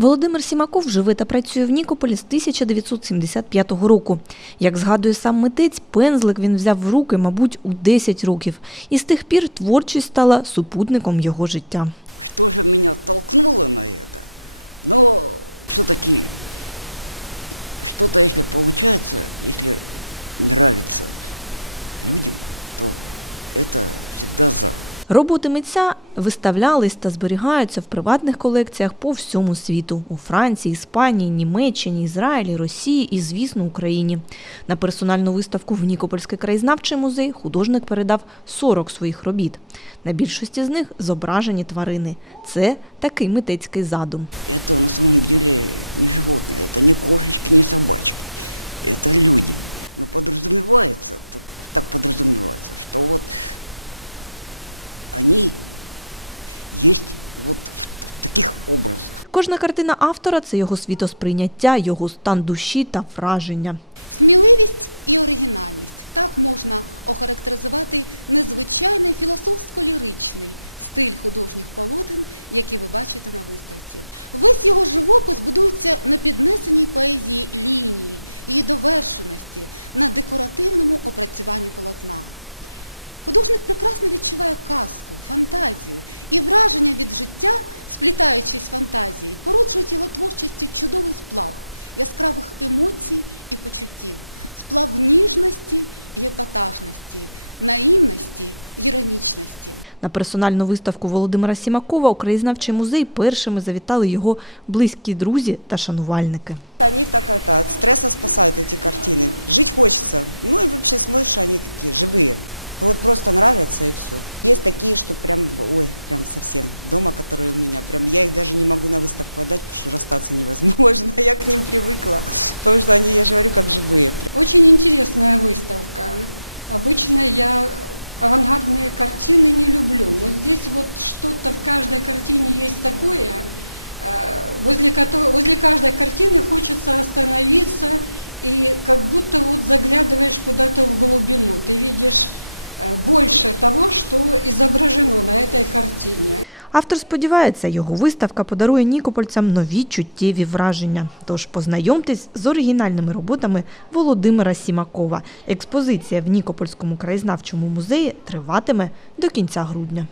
Володимир Сімаков живе та працює в Нікополі з 1975 року. Як згадує сам митець, пензлик він взяв в руки, мабуть, у 10 років. І з тих пір творчість стала супутником його життя. Что же меня толкнуло на это? Но все-таки если получается, если нравится людям, то это всегда за. Роботи митця виставлялись та зберігаються в приватних колекціях по всьому світу у Франції, Іспанії, Німеччині, Ізраїлі, Росії і, звісно, Україні. На персональну виставку в Нікопольський краєзнавчий музей художник передав 40 своїх робіт. На більшості з них зображені тварини. Це такий митецький задум. Это на самом деле не животные, это не кошечки, не собачки, это люди. Но подразумевается, так, так подразумевается, что вот они есть вот в, в таких образах. Кожна картина автора це його світосприйняття, його стан душі та враження. Сміливість і оригінальність так можна охарактеризувати незвичайний філософсько-ліричний стиль художніх полотен, які ви бачите на виставці. Весь його живопис будується на піднесеній поезії лінії, її довершеності, на декоративному опрацюванні полотна. Художник прекрасно відчуває казку, фантазію і враження від життя, сплітаючись фантазії, породжують його творчістю чудовий сплав яскравих емоцій і почуттів, сплав ніжності і епатажності, наївності і іронічності. На персональну виставку Володимира Сімакова у краєзнавчий музей першими завітали його близькі друзі та шанувальники. Они так это, от стресса спасают эти картины. Жить хочется. Ну и вообще смотришь, они такие живые. Вот просто нравятся и все. Есть такие, что прям, ой, прям совсем дома, которые у меня, прям я их даже не могу на выставку отдать, потому что расстаться невозможно. Я к ним привыкла, потому что они, я же говорю, как живые. Очень интересная выставка. Обычно я авангардные картины не люблю, но здесь вот что-то в каждой картине есть такое, э, возле, которого, возле каждой картины хочется остановиться и как будто вот заглядываешь куда-то в глубину. Ты видишь больше того, что изображено на этой картине. Автор сподівається, його виставка подарує нікопольцям нові чуттєві враження. Тож познайомтесь з оригінальними роботами Володимира Сімакова. Експозиція в Нікопольському краєзнавчому музеї триватиме до кінця грудня.